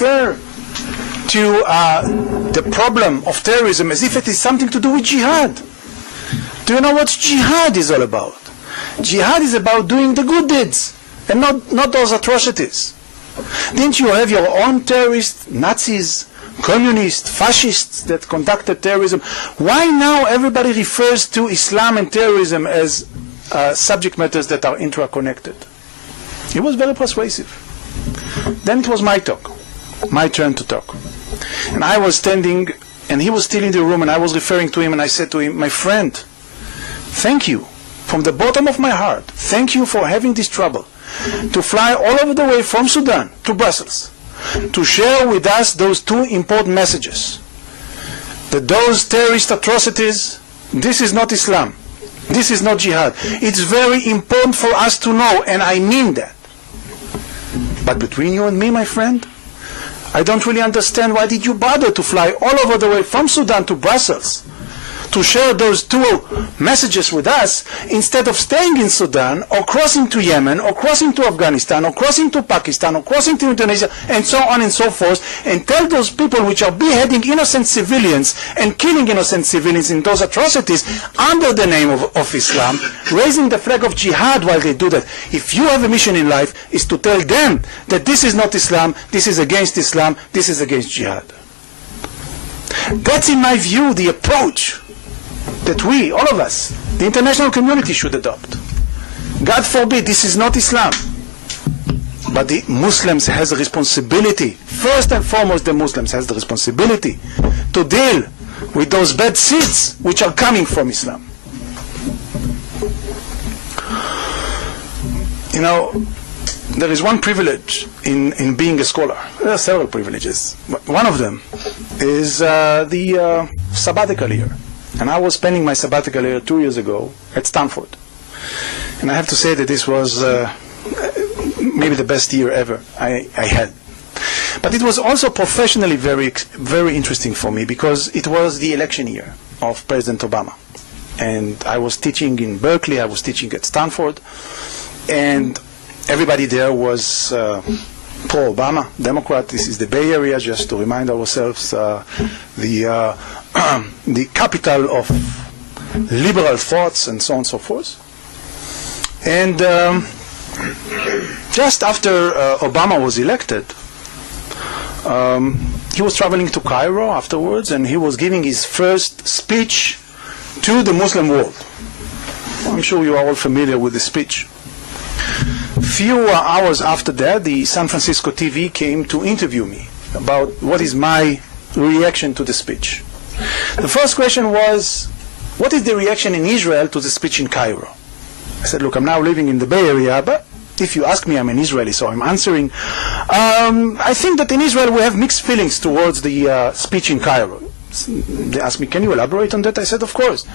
refer to the problem of terrorism as if it is something to do with jihad. Do you know what jihad is all about? Jihad is about doing the good deeds and not those atrocities. Didn't you have your own terrorists, Nazis, communists, fascists that conducted terrorism? Why now everybody refers to Islam and terrorism as subject matters that are interconnected? It was very persuasive. Then it was my turn to talk. And I was standing, and he was still in the room, and I was referring to him, and I said to him, my friend, thank you, from the bottom of my heart, thank you for having this trouble to fly all over the way from Sudan to Brussels to share with us those two important messages. That those terrorist atrocities, this is not Islam. This is not jihad. It's very important for us to know, and I mean that. But between you and me, my friend, I don't really understand why did you bother to fly all over the way from Sudan to Brussels to share those two messages with us instead of staying in Sudan or crossing to Yemen or crossing to Afghanistan or crossing to Pakistan or crossing to Indonesia and so on and so forth, and tell those people which are beheading innocent civilians and killing innocent civilians in those atrocities under the name of Islam, raising the flag of jihad while they do that. If you have a mission in life, is to tell them that this is not Islam, this is against Islam, this is against jihad. That's, in my view, the approach that we, all of us, the international community should adopt. God forbid, this is not Islam. But the Muslims has a responsibility, first and foremost the Muslims has the responsibility to deal with those bad seeds which are coming from Islam. You know, there is one privilege in being a scholar. There are several privileges. One of them is the sabbatical year. And I was spending my sabbatical year 2 years ago at Stanford. And I have to say that this was maybe the best year ever I had. But it was also professionally very, very interesting for me because it was the election year of President Obama. And I was teaching in Berkeley, I was teaching at Stanford, and everybody there was pro-Obama, Democrat. This is the Bay Area, just to remind ourselves, the capital of liberal thoughts and so on and so forth. And just after Obama was elected, he was traveling to Cairo afterwards, and he was giving his first speech to the Muslim world. I'm sure you are all familiar with the speech. Few hours after that, the San Francisco TV came to interview me about what is my reaction to the speech. The first question was, what is the reaction in Israel to the speech in Cairo? I said, look, I'm now living in the Bay Area, but if you ask me, I'm an Israeli, so I'm answering. I think that in Israel we have mixed feelings towards the speech in Cairo. They asked me, can you elaborate on that? I said, of course.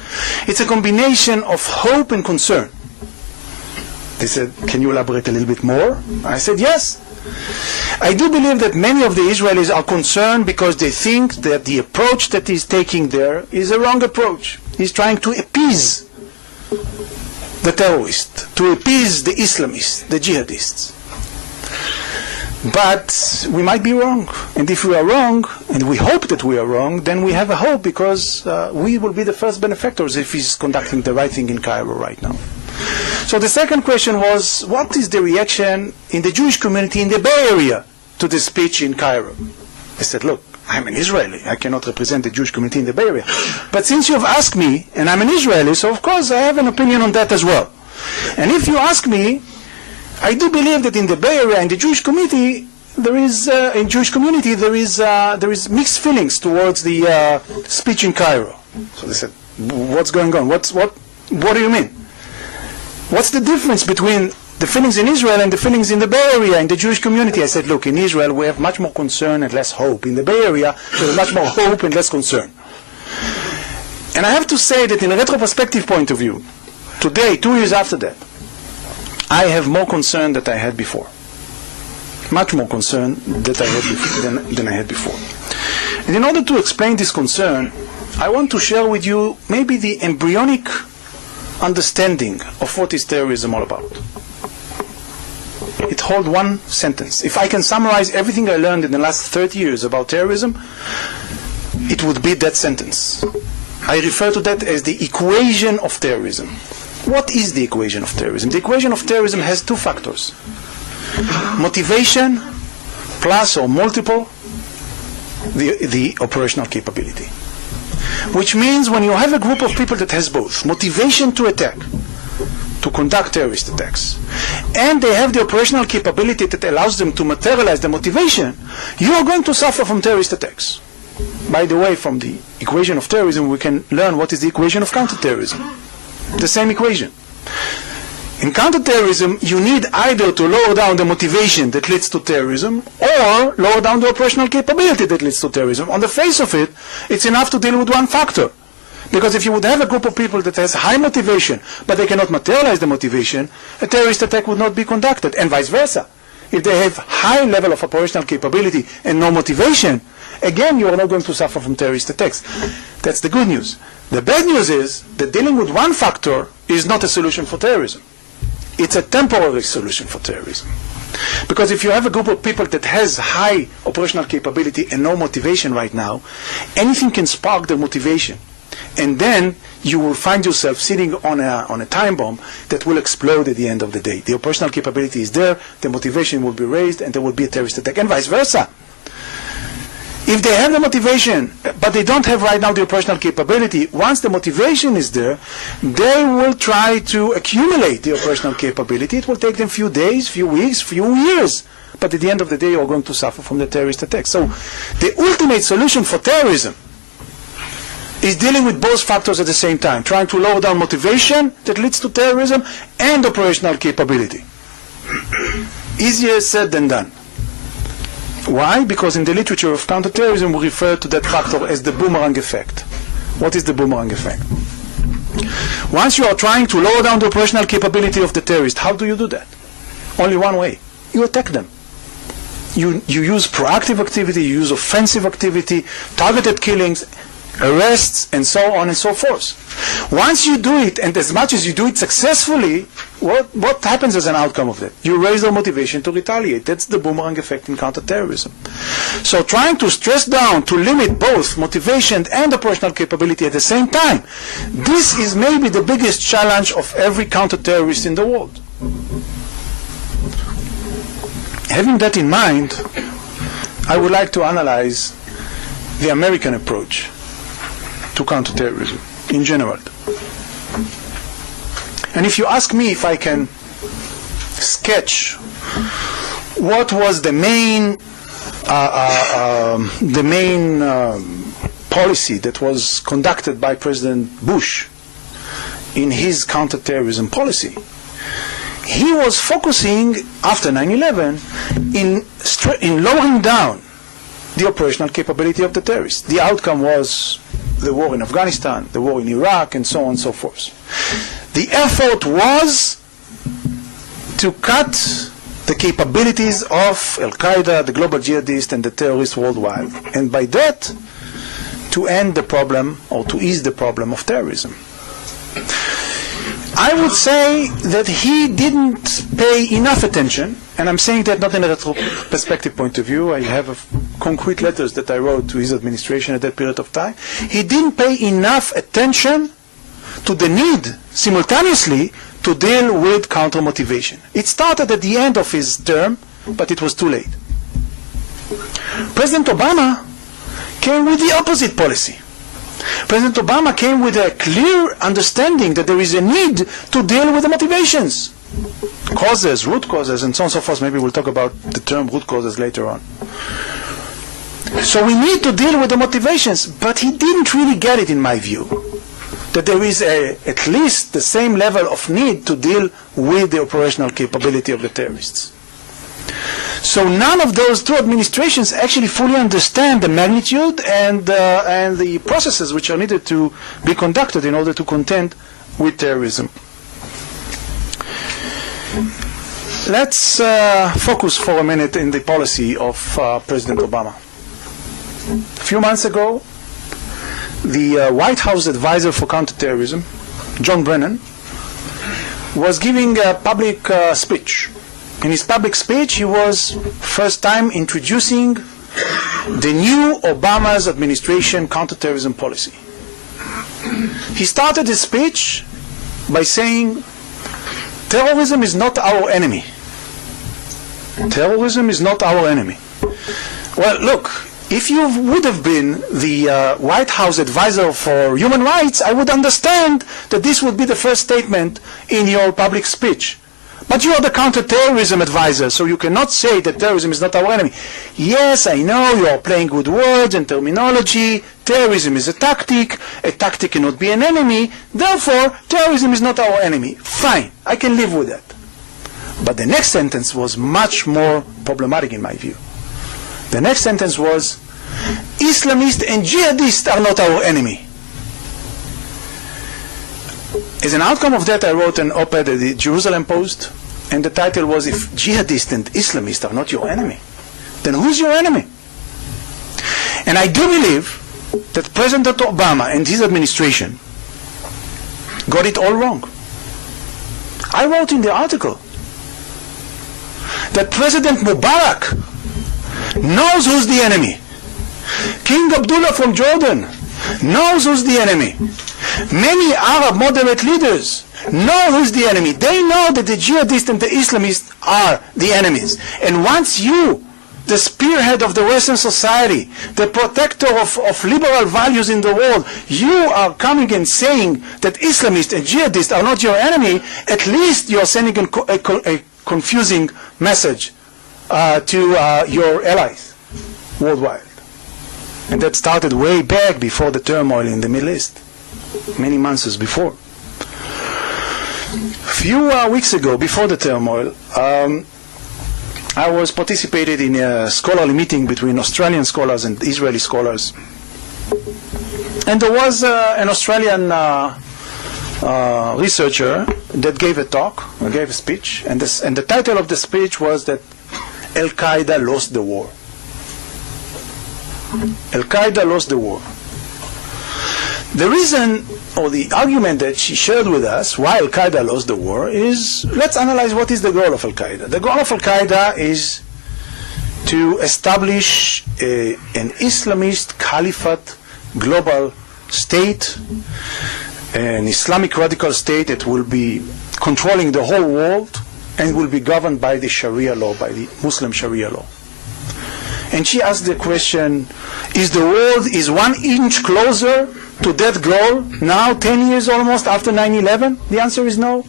It's a combination of hope and concern. They said, can you elaborate a little bit more? I said, yes. I do believe that many of the Israelis are concerned because they think that the approach that he's taking there is a wrong approach. He's trying to appease the terrorists, to appease the Islamists, the jihadists. But we might be wrong. And if we are wrong, and we hope that we are wrong, then we have a hope because we will be the first benefactors if he's conducting the right thing in Cairo right now. So the second question was, what is the reaction in the Jewish community in the Bay Area to the speech in Cairo? I said, look, I'm an Israeli. I cannot represent the Jewish community in the Bay Area. But since you've asked me, and I'm an Israeli, so of course I have an opinion on that as well. And if you ask me, I do believe that in the Bay Area, in the Jewish community, there is mixed feelings towards the speech in Cairo. So they said, what's going on? What do you mean? What's the difference between the feelings in Israel and the feelings in the Bay Area, in the Jewish community? I said, look, in Israel we have much more concern and less hope. In the Bay Area, there's much more hope and less concern. And I have to say that in a retrospective point of view, today, 2 years after that, I have more concern than I had before. Much more concern than I had before. And in order to explain this concern, I want to share with you maybe the embryonic understanding of what is terrorism all about. It hold one sentence. If I can summarize everything I learned in the last 30 years about terrorism, it would be that sentence. I refer to that as the equation of terrorism. What is the equation of terrorism? The equation of terrorism has two factors. Motivation plus or multiple the operational capability. Which means when you have a group of people that has both motivation to attack, to conduct terrorist attacks, and they have the operational capability that allows them to materialize the motivation, you are going to suffer from terrorist attacks. By the way, from the equation of terrorism, we can learn what is the equation of counterterrorism. The same equation. In counterterrorism, you need either to lower down the motivation that leads to terrorism or lower down the operational capability that leads to terrorism. On the face of it, it's enough to deal with one factor. Because if you would have a group of people that has high motivation, but they cannot materialize the motivation, a terrorist attack would not be conducted, and vice versa. If they have high level of operational capability and no motivation, again, you are not going to suffer from terrorist attacks. That's the good news. The bad news is that dealing with one factor is not a solution for terrorism. It's a temporary solution for terrorism. Because if you have a group of people that has high operational capability and no motivation right now, anything can spark their motivation. And then you will find yourself sitting on a time bomb that will explode at the end of the day. The operational capability is there, the motivation will be raised, and there will be a terrorist attack, and vice versa. If they have the motivation, but they don't have right now the operational capability, once the motivation is there, they will try to accumulate the operational capability. It will take them few days, few weeks, few years. But at the end of the day, you are going to suffer from the terrorist attack. So the ultimate solution for terrorism is dealing with both factors at the same time, trying to lower down motivation that leads to terrorism and operational capability. Easier said than done. Why? Because in the literature of counterterrorism, we refer to that factor as the boomerang effect. What is the boomerang effect? Once you are trying to lower down the operational capability of the terrorist, how do you do that? Only one way. You attack them. You use proactive activity, you use offensive activity, targeted killings, arrests, and so on and so forth. Once you do it, and as much as you do it successfully, what happens as an outcome of that? You raise their motivation to retaliate. That's the boomerang effect in counterterrorism. So trying to stress down, to limit both motivation and operational capability at the same time, this is maybe the biggest challenge of every counterterrorist in the world. Having that in mind, I would like to analyze the American approach to counterterrorism in general. And if you ask me if I can sketch what was the main policy that was conducted by President Bush in his counterterrorism policy, he was focusing after 9/11 in lowering down the operational capability of the terrorists. The outcome was the war in Afghanistan, the war in Iraq, and so on and so forth. The effort was to cut the capabilities of Al-Qaeda, the global jihadists, and the terrorists worldwide. And by that, to end the problem, or to ease the problem of terrorism. I would say that he didn't pay enough attention, and I'm saying that not in a retrospective point of view. I have concrete letters that I wrote to his administration at that period of time. He didn't pay enough attention to the need, simultaneously, to deal with counter-motivation. It started at the end of his term, but it was too late. President Obama came with the opposite policy. President Obama came with a clear understanding that there is a need to deal with the motivations. Causes, root causes, and so on and so forth. Maybe we'll talk about the term root causes later on. So we need to deal with the motivations, but he didn't really get it, in my view, that there is at least the same level of need to deal with the operational capability of the terrorists. So none of those two administrations actually fully understand the magnitude and the processes which are needed to be conducted in order to contend with terrorism. Let's focus for a minute in the policy of President Obama. A few months ago, the White House advisor for counterterrorism, John Brennan, was giving a public speech In his public speech, he was first time introducing the new Obama's administration counterterrorism policy. He started his speech by saying, terrorism is not our enemy. Terrorism is not our enemy. Well, look, if you would have been the White House advisor for human rights, I would understand that this would be the first statement in your public speech. But you are the counterterrorism advisor, so you cannot say that terrorism is not our enemy. Yes, I know you are playing with words and terminology. Terrorism is a tactic cannot be an enemy, therefore terrorism is not our enemy. Fine, I can live with that. But the next sentence was much more problematic in my view. The next sentence was, Islamists and jihadists are not our enemy. As an outcome of that, I wrote an op-ed at the Jerusalem Post, and the title was, if jihadists and Islamists are not your enemy, then who's your enemy? And I do believe that President Obama and his administration got it all wrong. I wrote in the article that President Mubarak knows who's the enemy. King Abdullah from Jordan knows who's the enemy. Many Arab moderate leaders know who's the enemy. They know that the jihadists and the Islamists are the enemies. And once you, the spearhead of the Western society, the protector of liberal values in the world, you are coming and saying that Islamists and jihadists are not your enemy, at least you are sending a confusing message to your allies worldwide. And that started way back before the turmoil in the Middle East, many months before. A few weeks ago, before the turmoil, I was participated in a scholarly meeting between Australian scholars and Israeli scholars. And there was an Australian researcher that gave a talk, gave a speech, and the title of the speech was that Al-Qaeda lost the war. Al-Qaeda lost the war. The reason, or the argument that she shared with us why Al-Qaeda lost the war is, let's analyze what is the goal of Al-Qaeda. The goal of Al-Qaeda is to establish an Islamist caliphate global state, an Islamic radical state that will be controlling the whole world and will be governed by the Sharia law, by the Muslim Sharia law. And she asked the question, is the world 1 inch closer to that goal now, 10 years almost after 9/11? The answer is no.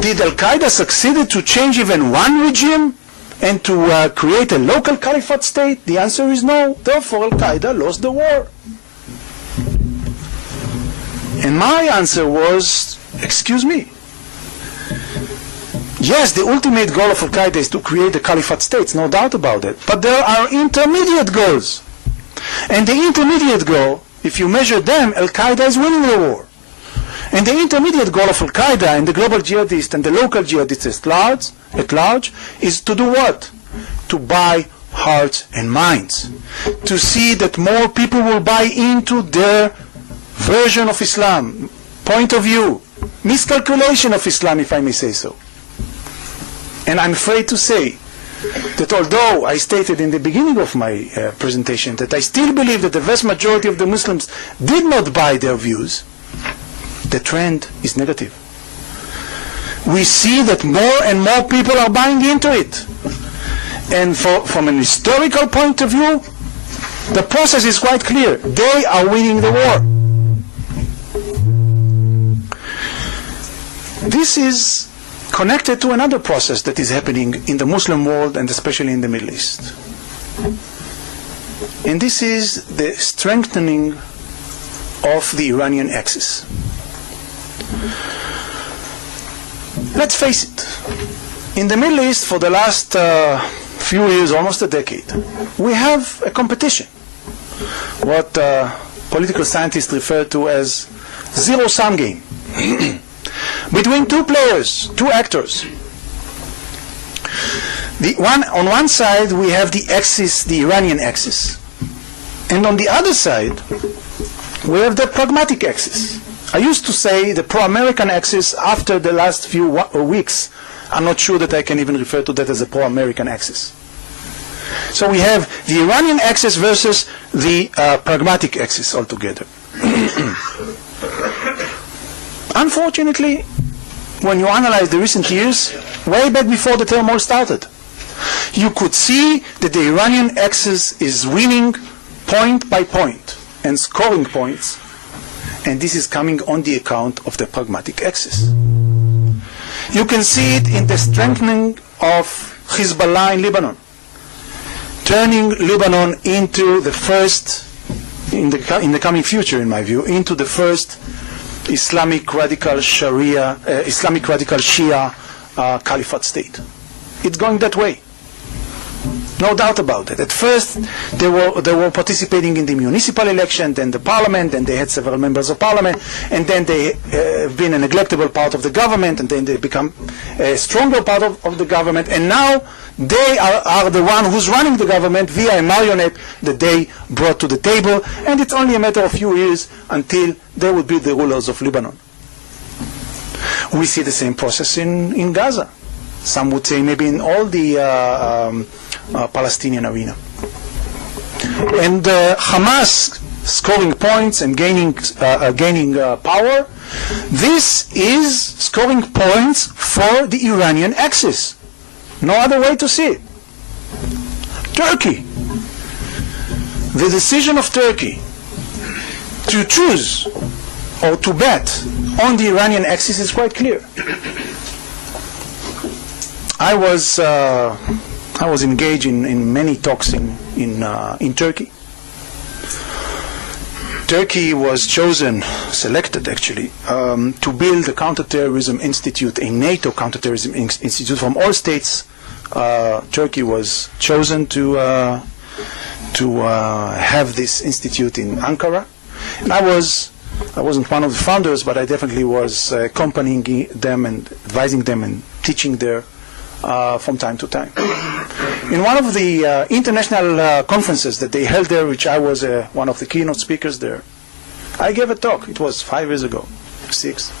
Did Al-Qaeda succeed to change even one regime and to create a local caliphate state? The answer is no. Therefore, Al-Qaeda lost the war. And my answer was, excuse me. Yes, the ultimate goal of Al-Qaeda is to create the caliphate states, no doubt about it. But there are intermediate goals. And the intermediate goal, if you measure them, Al-Qaeda is winning the war. And the intermediate goal of Al-Qaeda and the global jihadists and the local jihadists at large is to do what? To buy hearts and minds. To see that more people will buy into their version of Islam, point of view, miscalculation of Islam, if I may say so. And I'm afraid to say that although I stated in the beginning of my presentation that I still believe that the vast majority of the Muslims did not buy their views, the trend is negative. We see that more and more people are buying into it. And from an historical point of view, the process is quite clear. They are winning the war. This is connected to another process that is happening in the Muslim world and especially in the Middle East. And this is the strengthening of the Iranian axis. Let's face it, in the Middle East for the last few years, almost a decade, we have a competition, what political scientists refer to as zero-sum game. Between two players, two actors. On one side we have the axis, the Iranian axis, and on the other side we have the pragmatic axis. I used to say the pro-American axis after the last few weeks I'm not sure that I can even refer to that as a pro-American axis. So we have the Iranian axis versus the pragmatic axis altogether. Unfortunately, when you analyze the recent years, way back before the turmoil started, you could see that the Iranian axis is winning point by point and scoring points, and this is coming on the account of the pragmatic axis. You can see it in the strengthening of Hezbollah in Lebanon, turning Lebanon into the first, in the coming future, in my view, into the first Islamic radical Shia caliphate state. It's going that way. No doubt about it. At first, they were participating in the municipal election, then the parliament, then they had several members of parliament, and then they have been a neglectable part of the government, and then they become a stronger part of the government, and now they are the one who's running the government via a marionette that they brought to the table, and it's only a matter of a few years until they will be the rulers of Lebanon. We see the same process in Gaza. Some would say maybe in all the Palestinian arena. And Hamas scoring points and gaining power, this is scoring points for the Iranian axis. No other way to see it. Turkey. The decision of Turkey to choose or to bet on the Iranian axis is quite clear. I was engaged in many talks in Turkey. Turkey was selected actually, to build a counterterrorism institute, a NATO counterterrorism institute from all states. Turkey was chosen to have this institute in Ankara. And I wasn't one of the founders, but I definitely was accompanying them and advising them and teaching there from time to time. In one of the international conferences that they held there, which I was one of the keynote speakers there, I gave a talk. It was 5 years ago, 6.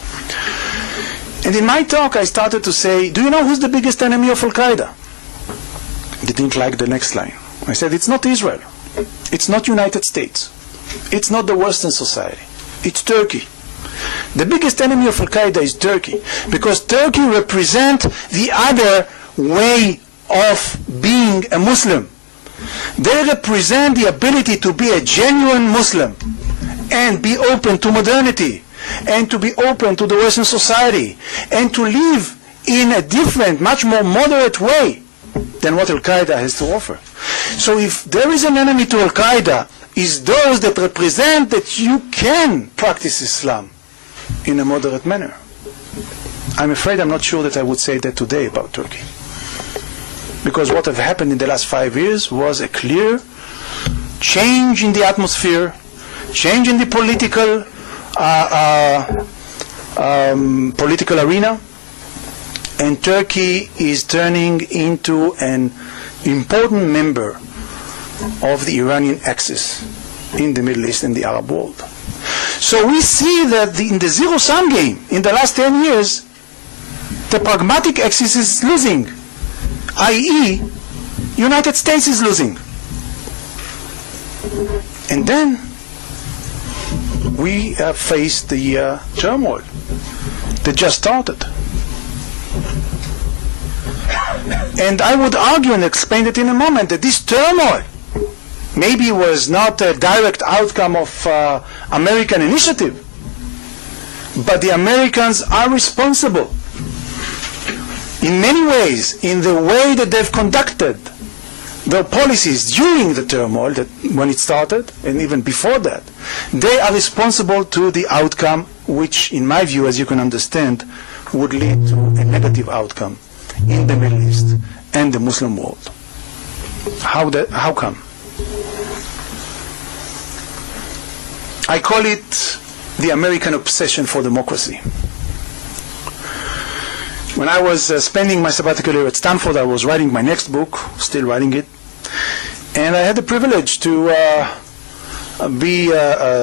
And in my talk, I started to say, do you know who's the biggest enemy of Al-Qaeda? They didn't like the next line. I said, it's not Israel. It's not United States. It's not the Western society. It's Turkey. The biggest enemy of Al-Qaeda is Turkey, because Turkey represents the other way of being a Muslim. They represent the ability to be a genuine Muslim and be open to modernity and to be open to the Western society and to live in a different, much more moderate way than what Al-Qaeda has to offer. So if there is an enemy to Al-Qaeda, is those that represent that you can practice Islam in a moderate manner. I'm afraid I'm not sure that I would say that today about Turkey. Because what has happened in the last 5 years was a clear change in the atmosphere, change in the political arena, and Turkey is turning into an important member of the Iranian axis in the Middle East and the Arab world. So we see that in the zero-sum game, in the last 10 years, the pragmatic axis is losing, i.e., United States is losing. And then we have faced the turmoil that just started. And I would argue and explain it in a moment that this turmoil maybe was not a direct outcome of American initiative, but the Americans are responsible in many ways in the way that they've conducted their policies during the turmoil, that when it started and even before that. They are responsible to the outcome which, in my view, as you can understand, would lead to a negative outcome in the Middle East and the Muslim world. How come? I call it the American obsession for democracy. When I was spending my sabbatical year at Stanford, I was writing my next book, still writing it, and I had the privilege to be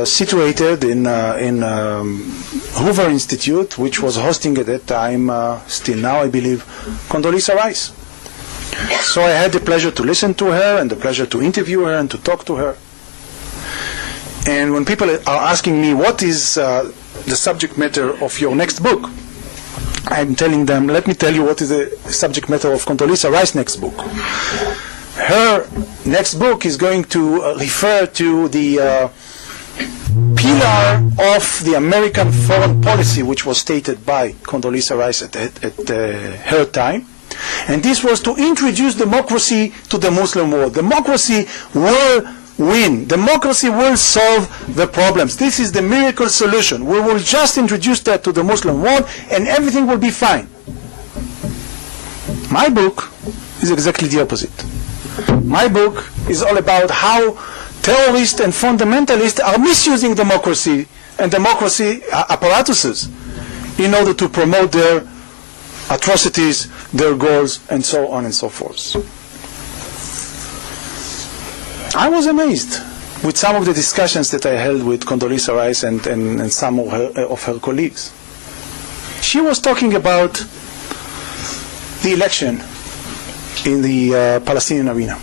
situated in Hoover Institute, which was hosting at that time, still now I believe, Condoleezza Rice. So I had the pleasure to listen to her and the pleasure to interview her and to talk to her. And when people are asking me, what is the subject matter of your next book? I'm telling them, let me tell you what is the subject matter of Condoleezza Rice's next book. Her next book is going to refer to the pillar of the American foreign policy, which was stated by Condoleezza Rice at her time. And this was to introduce democracy to the Muslim world. Democracy will win. Democracy will solve the problems. This is the miracle solution. We will just introduce that to the Muslim world and everything will be fine. My book is exactly the opposite. My book is all about how terrorists and fundamentalists are misusing democracy and democracy apparatuses in order to promote their atrocities, their goals, and so on and so forth. I was amazed with some of the discussions that I held with Condoleezza Rice and some of her colleagues. She was talking about the election in the Palestinian arena.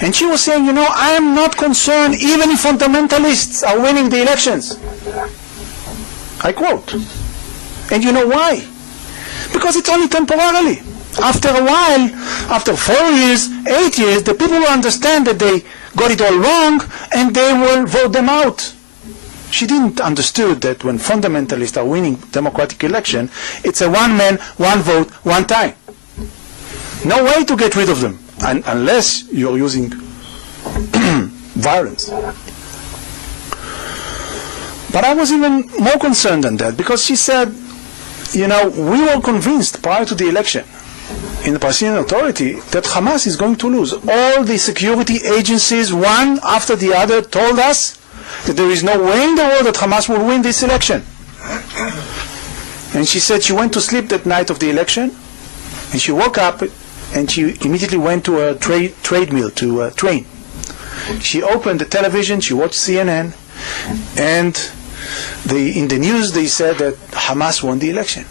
And she was saying, you know, I am not concerned even if fundamentalists are winning the elections. I quote. And you know why? Because it's only temporarily. After a while, after 4 years, 8 years, the people will understand that they got it all wrong and they will vote them out. She didn't understood that when fundamentalists are winning democratic election, it's a one man, one vote, one time. No way to get rid of them, unless you're using violence. But I was even more concerned than that, because she said, you know, we were convinced prior to the election in the Palestinian Authority that Hamas is going to lose. All the security agencies, one after the other, told us that there is no way in the world that Hamas will win this election. And she said she went to sleep that night of the election, and she woke up and she immediately went to a treadmill to train. She opened the television, she watched CNN, and in the news they said that Hamas won the election.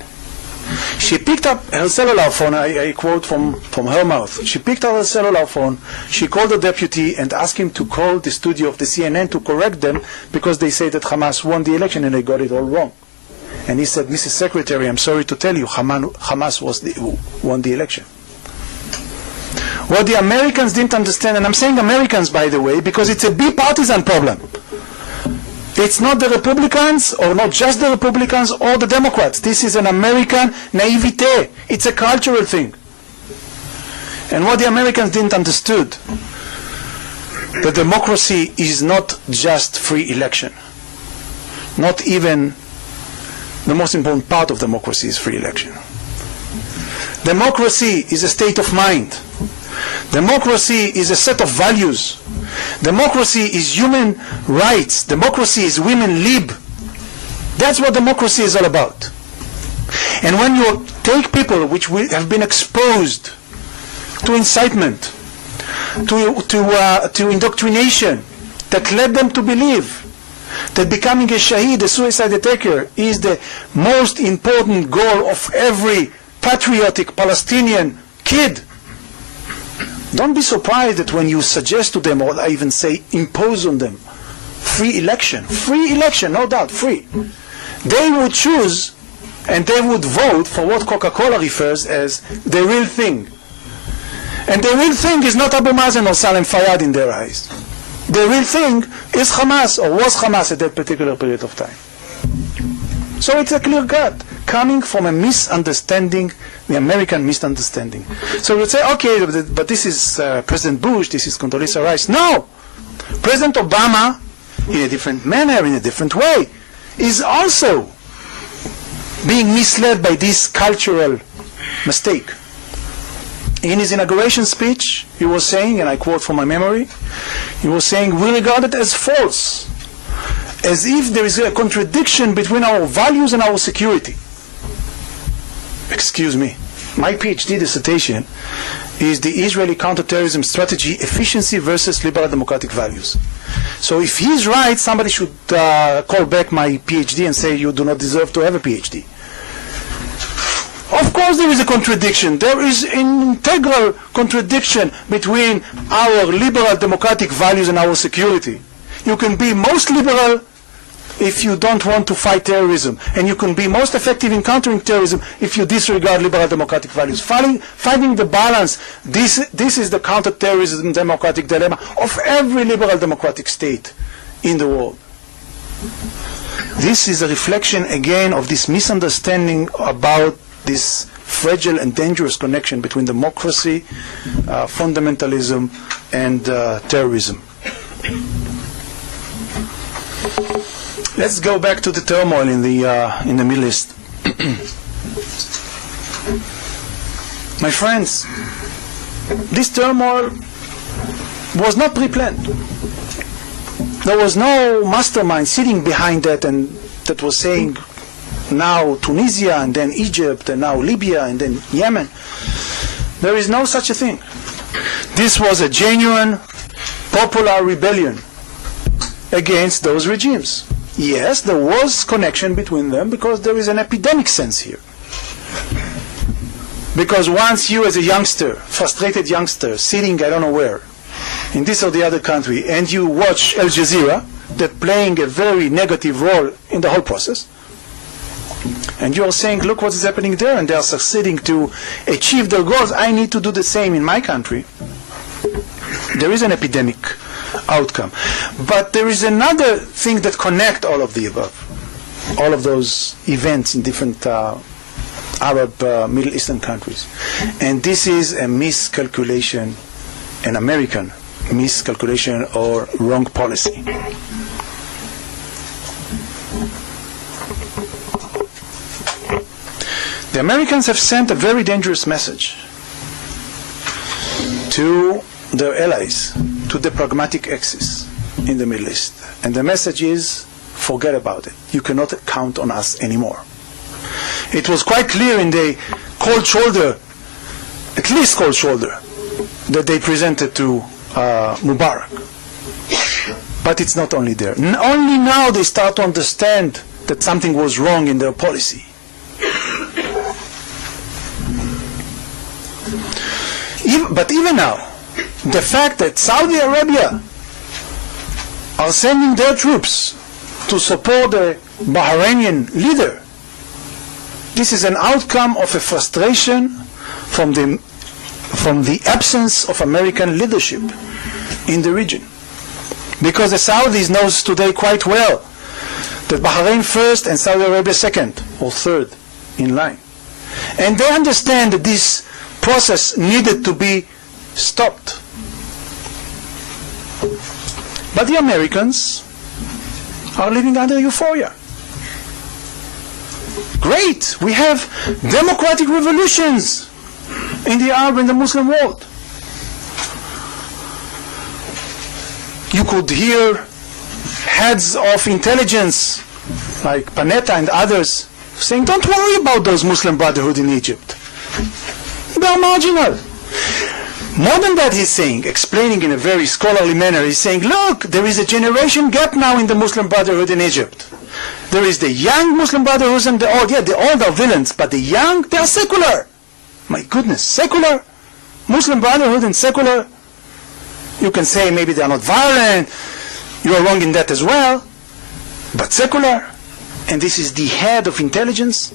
She picked up her cellular phone, I quote from her mouth. She picked up her cellular phone, she called the deputy and asked him to call the studio of the CNN to correct them because they say that Hamas won the election and they got it all wrong. And he said, Mrs. Secretary, I'm sorry to tell you, Hamas won the election. What the Americans didn't understand, and I'm saying Americans, by the way, because it's a bipartisan problem. It's not the Republicans, or not just the Republicans, or the Democrats. This is an American naivete. It's a cultural thing. And what the Americans didn't understood, that democracy is not just free election. Not even the most important part of democracy is free election. Democracy is a state of mind. Democracy is a set of values. Democracy is human rights. Democracy is women lib. That's what democracy is all about. And when you take people which have been exposed to incitement, to indoctrination, that led them to believe that becoming a shaheed, a suicide attacker, is the most important goal of every patriotic Palestinian kid, don't be surprised that when you suggest to them, or I even say impose on them, free election, no doubt, free, they would choose and they would vote for what Coca-Cola refers as the real thing. And the real thing is not Abu Mazen or Salem Fayyad in their eyes. The real thing is Hamas, or was Hamas at that particular period of time. So it's a clear cut, coming from a misunderstanding, the American misunderstanding. So you say, okay, but this is President Bush, this is Condoleezza Rice. No! President Obama, in a different manner, in a different way, is also being misled by this cultural mistake. In his inauguration speech, he was saying, and I quote from my memory, he was saying, we regard it as false, as if there is a contradiction between our values and our security. Excuse me. My PhD dissertation is the Israeli counterterrorism strategy, efficiency versus liberal democratic values. So if he's right, somebody should call back my PhD and say you do not deserve to have a PhD. Of course there is a contradiction. There is an integral contradiction between our liberal democratic values and our security. You can be most liberal if you don't want to fight terrorism, and you can be most effective in countering terrorism if you disregard liberal democratic values. Finding the balance, this is the counter-terrorism democratic dilemma of every liberal democratic state in the world. This is a reflection again of this misunderstanding about this fragile and dangerous connection between democracy, fundamentalism, and terrorism. Let's go back to the turmoil in the Middle East. My friends, this turmoil was not pre-planned. There was no mastermind sitting behind that and that was saying now Tunisia and then Egypt and now Libya and then Yemen. There is no such a thing. This was a genuine popular rebellion against those regimes. Yes, there was connection between them because there is an epidemic sense here. Because once you as a youngster, frustrated youngster, sitting I don't know where, in this or the other country, and you watch Al Jazeera, they're playing a very negative role in the whole process, and you're saying, look what is happening there, and they are succeeding to achieve their goals, I need to do the same in my country. There is an epidemic outcome. But there is another thing that connects all of the above, all of those events in different Arab Middle Eastern countries. And this is a miscalculation, an American miscalculation or wrong policy. The Americans have sent a very dangerous message to their allies, to the pragmatic axis in the Middle East. And the message is, forget about it. You cannot count on us anymore. It was quite clear in the cold shoulder, at least cold shoulder, that they presented to Mubarak. But it's not only there. Only now they start to understand that something was wrong in their policy. But even now, the fact that Saudi Arabia are sending their troops to support the Bahrainian leader, this is an outcome of a frustration from the absence of American leadership in the region. Because the Saudis knows today quite well that Bahrain first and Saudi Arabia second or third in line. And they understand that this process needed to be stopped. But the Americans are living under euphoria. Great, we have democratic revolutions in the Arab and the Muslim world. You could hear heads of intelligence like Panetta and others saying, don't worry about those Muslim Brotherhood in Egypt. They are marginal. More than that, he's saying, explaining in a very scholarly manner, he's saying, look, there is a generation gap now in the Muslim Brotherhood in Egypt. There is the young Muslim Brotherhood and the old. Yeah, the old are villains, but the young, they are secular. My goodness, secular? Muslim Brotherhood and secular? You can say maybe they are not violent. You are wrong in that as well. But secular? And this is the head of intelligence?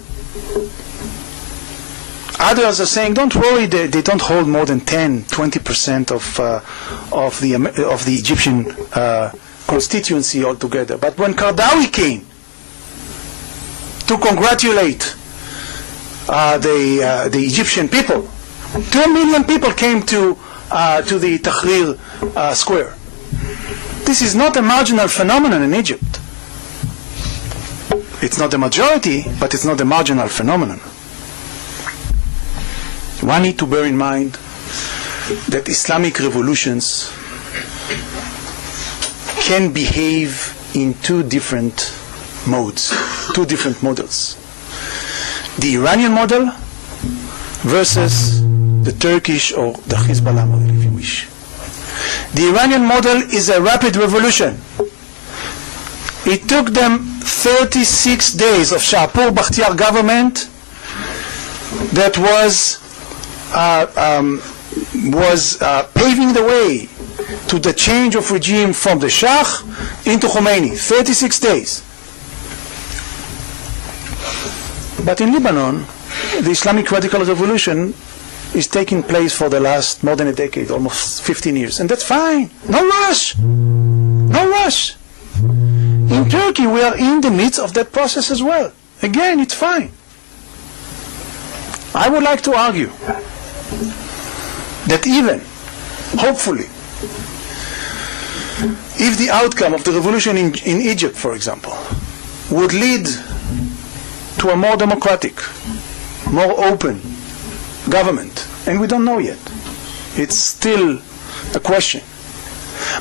Others are saying, don't worry, they don't hold more than 10-20% of the Egyptian constituency altogether. But when Qaradawi came to congratulate the Egyptian people, 2 million people came to the Tahrir square. This is not a marginal phenomenon in Egypt. It's not the majority, but it's not a marginal phenomenon. One need to bear in mind that Islamic revolutions can behave in two different modes, two different models. The Iranian model versus the Turkish or the Hezbollah model, if you wish. The Iranian model is a rapid revolution. It took them 36 days of Shahpur Bakhtiar government that was paving the way to the change of regime from the Shah into Khomeini. 36 days. But in Lebanon, the Islamic radical revolution is taking place for the last more than a decade, almost 15 years. And that's fine. No rush. No rush. In Turkey, we are in the midst of that process as well. Again, it's fine. I would like to argue that even, hopefully, if the outcome of the revolution in Egypt, for example, would lead to a more democratic, more open government, and we don't know yet. It's still a question.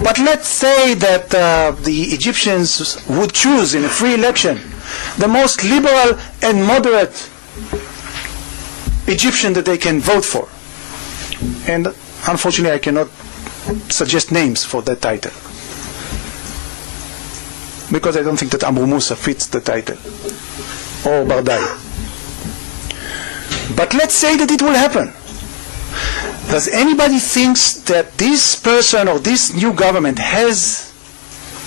But let's say that the Egyptians would choose in a free election the most liberal and moderate Egyptian that they can vote for. And unfortunately, I cannot suggest names for that title, because I don't think that Amr Musa fits the title, or Bardai. But let's say that it will happen. Does anybody think that this person or this new government has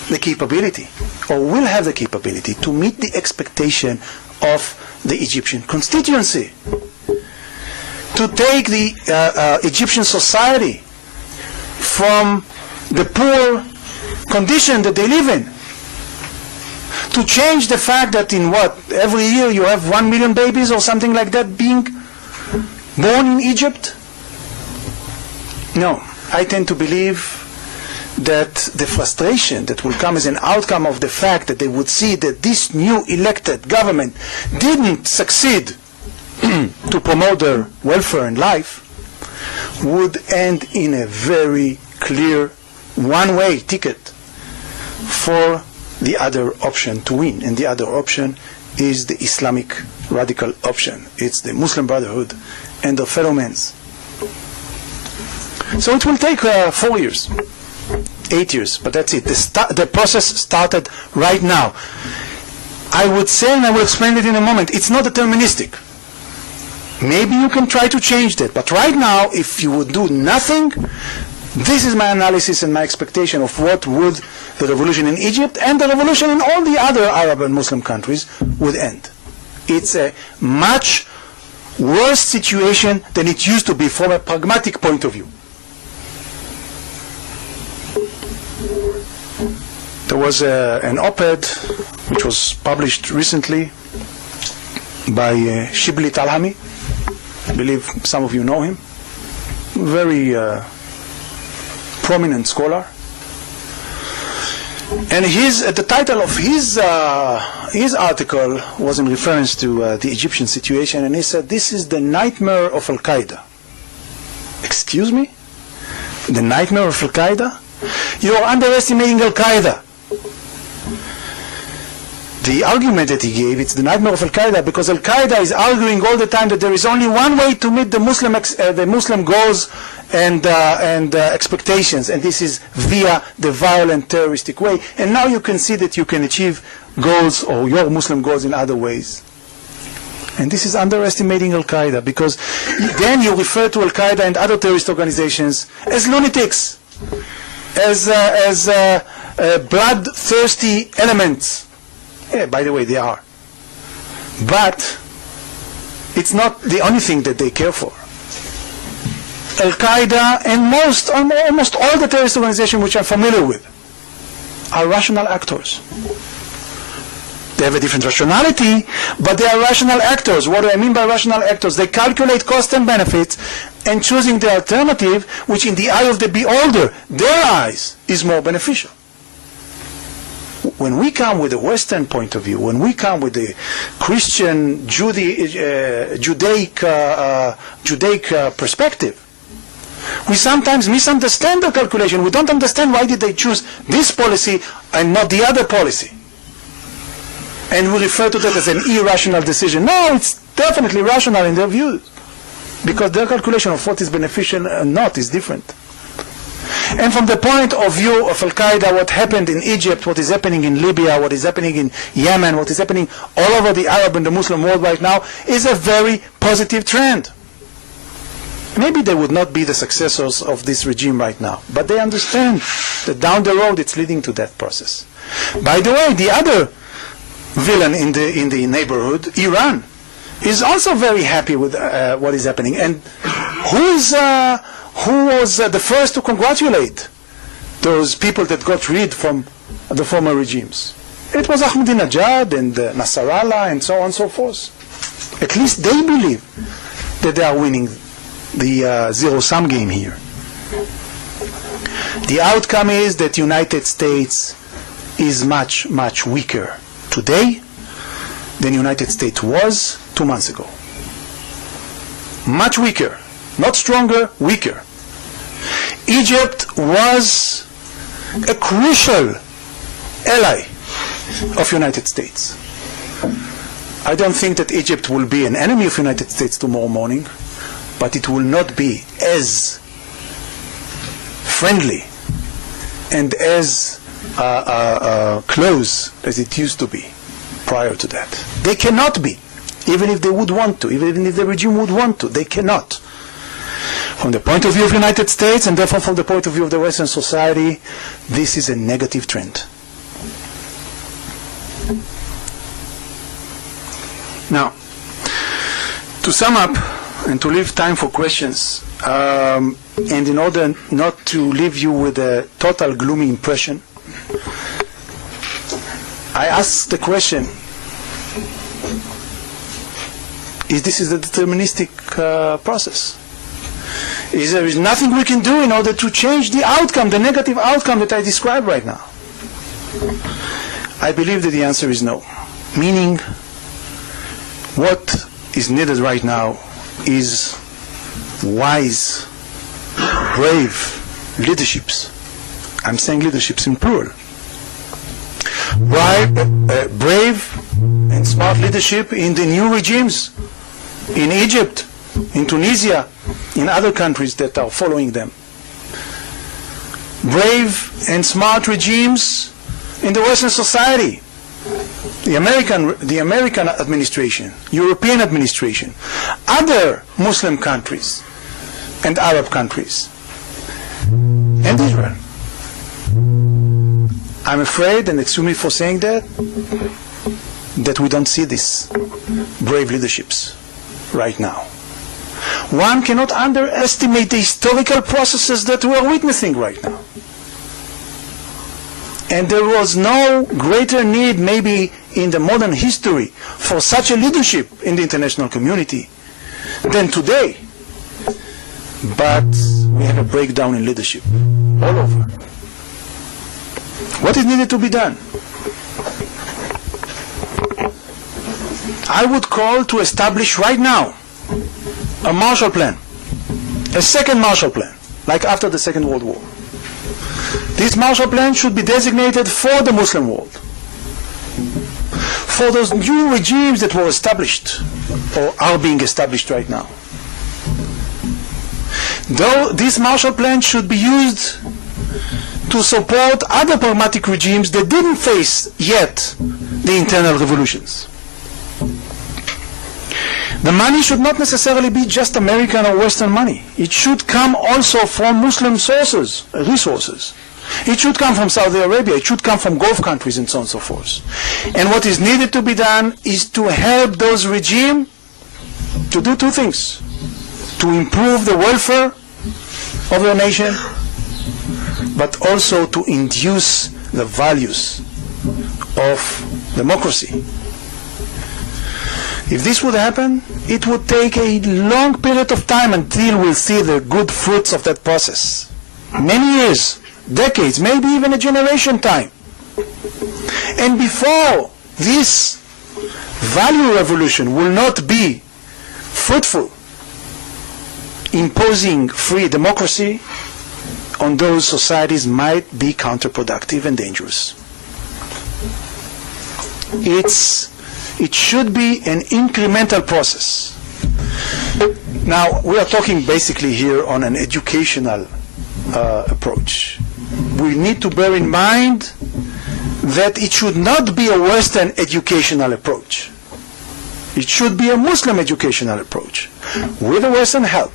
the capability, or will have the capability, to meet the expectation of the Egyptian constituency? To take the Egyptian society from the poor condition that they live in, to change the fact that in every year you have 1 million babies or something like that being born in Egypt? No, I tend to believe that the frustration that will come as an outcome of the fact that they would see that this new elected government didn't succeed to promote their welfare and life would end in a very clear one-way ticket for the other option to win. And the other option is the Islamic radical option. It's the Muslim Brotherhood and their fellow men. So it will take 4 years, 8 years, but that's it. The process started right now. I would say, and I will explain it in a moment, it's not deterministic. Maybe you can try to change that, but right now, if you would do nothing, this is my analysis and my expectation of what would the revolution in Egypt and the revolution in all the other Arab and Muslim countries would end. It's a much worse situation than it used to be from a pragmatic point of view. There was an op-ed which was published recently by Shibli Talhami. I believe some of you know him. Very prominent scholar. And the title of his article was in reference to the Egyptian situation, and he said, "This is the nightmare of Al-Qaeda." Excuse me? The nightmare of Al-Qaeda? You are underestimating Al-Qaeda. The argument that he gave, it's the nightmare of Al-Qaeda, because Al-Qaeda is arguing all the time that there is only one way to meet the Muslim goals and expectations, and this is via the violent terroristic way. And now you can see that you can achieve goals or your Muslim goals in other ways. And this is underestimating Al-Qaeda, because then you refer to Al-Qaeda and other terrorist organizations as lunatics, as bloodthirsty elements. Yeah, by the way, they are. But it's not the only thing that they care for. Al-Qaeda and almost all the terrorist organizations which I'm familiar with are rational actors. They have a different rationality, but they are rational actors. What do I mean by rational actors? They calculate cost and benefits and choosing the alternative, which in the eye of the beholder, their eyes, is more beneficial. When we come with a Western point of view, when we come with the Christian, Judaic perspective, we sometimes misunderstand the calculation. We don't understand why did they choose this policy and not the other policy. And we refer to that as an irrational decision. No, it's definitely rational in their views, because their calculation of what is beneficial and not is different. And from the point of view of Al-Qaeda, what happened in Egypt, what is happening in Libya, what is happening in Yemen, what is happening all over the Arab and the Muslim world right now is a very positive trend. Maybe they would not be the successors of this regime right now, but they understand that down the road it's leading to that process. By the way, the other villain in the neighborhood, Iran, is also very happy with what is happening. And who was the first to congratulate those people that got rid from the former regimes? It was Ahmadinejad and Nasrallah and so on and so forth. At least they believe that they are winning the zero-sum game here. The outcome is that the United States is much, much weaker today than the United States was 2 months ago. Much weaker. Not stronger, weaker. Egypt was a crucial ally of United States. I don't think that Egypt will be an enemy of United States tomorrow morning, but it will not be as friendly and as close as it used to be prior to that. They cannot be, even if they would want to, even if the regime would want to, they cannot. From the point of view of the United States, and therefore from the point of view of the Western society, this is a negative trend. Now, to sum up, and to leave time for questions, and in order not to leave you with a total gloomy impression, I ask the question, is this a deterministic process? There is nothing we can do in order to change the outcome, the negative outcome that I described right now? I believe that the answer is no. Meaning, what is needed right now is wise, brave leaderships. I'm saying leaderships in plural. Brave and smart leadership in the new regimes in Egypt, in Tunisia, in other countries that are following them. Brave and smart regimes in the Western society, the American administration, European administration, other Muslim countries and Arab countries, and Israel. I'm afraid, and excuse me for saying that we don't see these brave leaderships right now. One cannot underestimate the historical processes that we are witnessing right now. And there was no greater need, maybe in the modern history, for such a leadership in the international community than today. But we have a breakdown in leadership all over. What is needed to be done? I would call to establish right now a Marshall Plan, a second Marshall Plan, like after the Second World War. This Marshall Plan should be designated for the Muslim world, for those new regimes that were established or are being established right now. Though this Marshall Plan should be used to support other pragmatic regimes that didn't face yet the internal revolutions. The money should not necessarily be just American or Western money. It should come also from Muslim sources, resources. It should come from Saudi Arabia. It should come from Gulf countries and so on and so forth. And what is needed to be done is to help those regimes to do two things: to improve the welfare of the nation, but also to induce the values of democracy. If this would happen, it would take a long period of time until we'll see the good fruits of that process. Many years, decades, maybe even a generation time. And before this value revolution will not be fruitful, imposing free democracy on those societies might be counterproductive and dangerous. It should be an incremental process. Now, we are talking basically here on an educational approach. We need to bear in mind that it should not be a Western educational approach. It should be a Muslim educational approach with a Western help.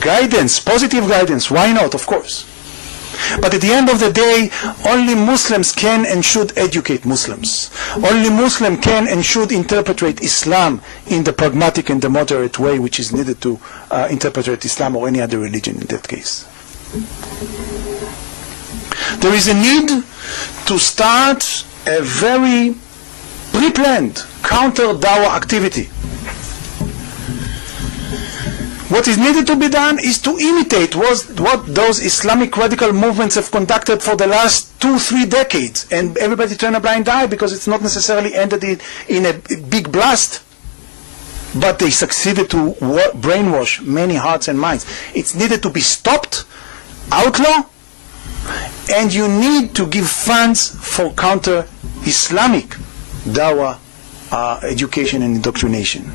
Guidance, positive guidance, why not, of course. But at the end of the day, only Muslims can and should educate Muslims. Only Muslim can and should interpret Islam in the pragmatic and the moderate way which is needed to interpret Islam or any other religion in that case. There is a need to start a very pre-planned counter-dawah activity. What is needed to be done is to imitate what those Islamic radical movements have conducted for the last 2-3 decades, and everybody turn a blind eye because it's not necessarily ended in a big blast, but they succeeded to brainwash many hearts and minds. It's needed to be stopped, outlaw, and you need to give funds for counter-Islamic dawah education and indoctrination.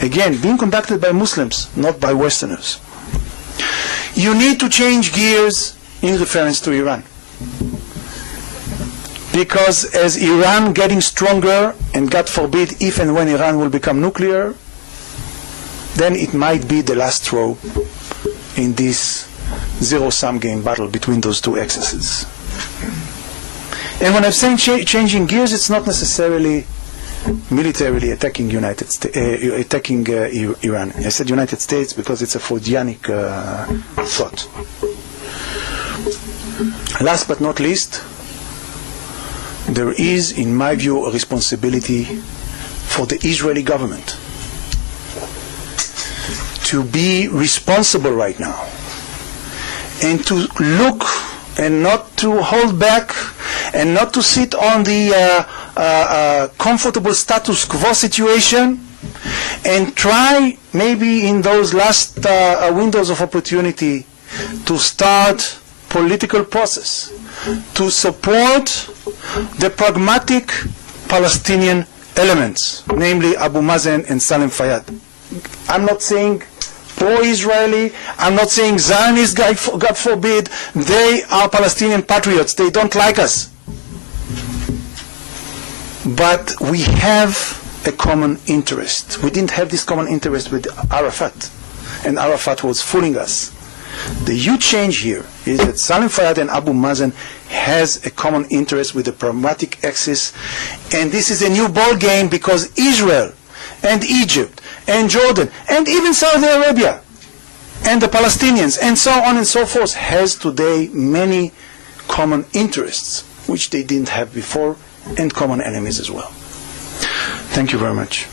Again, being conducted by Muslims, not by Westerners. You need to change gears in reference to Iran. Because as Iran getting stronger, and God forbid if and when Iran will become nuclear, then it might be the last straw in this zero-sum game battle between those two axes. And when I'm saying changing gears, it's not necessarily militarily attacking Iran. I said United States because it's a Freudianic thought. Last but not least, there is, in my view, a responsibility for the Israeli government to be responsible right now and to look and not to hold back and not to sit on the comfortable status quo situation and try maybe in those last windows of opportunity to start political process to support the pragmatic Palestinian elements, namely Abu Mazen and Salim Fayyad. I'm not saying pro-Israeli, I'm not saying Zionist, God forbid. They are Palestinian patriots. They don't like us. But we have a common interest. We didn't have this common interest with Arafat, and Arafat was fooling us. The huge change here is that Salim Fayyad and Abu Mazen has a common interest with the pragmatic axis, and this is a new ball game because Israel and Egypt and Jordan and even Saudi Arabia and the Palestinians and so on and so forth has today many common interests which they didn't have before, and common enemies as well. Thank you very much.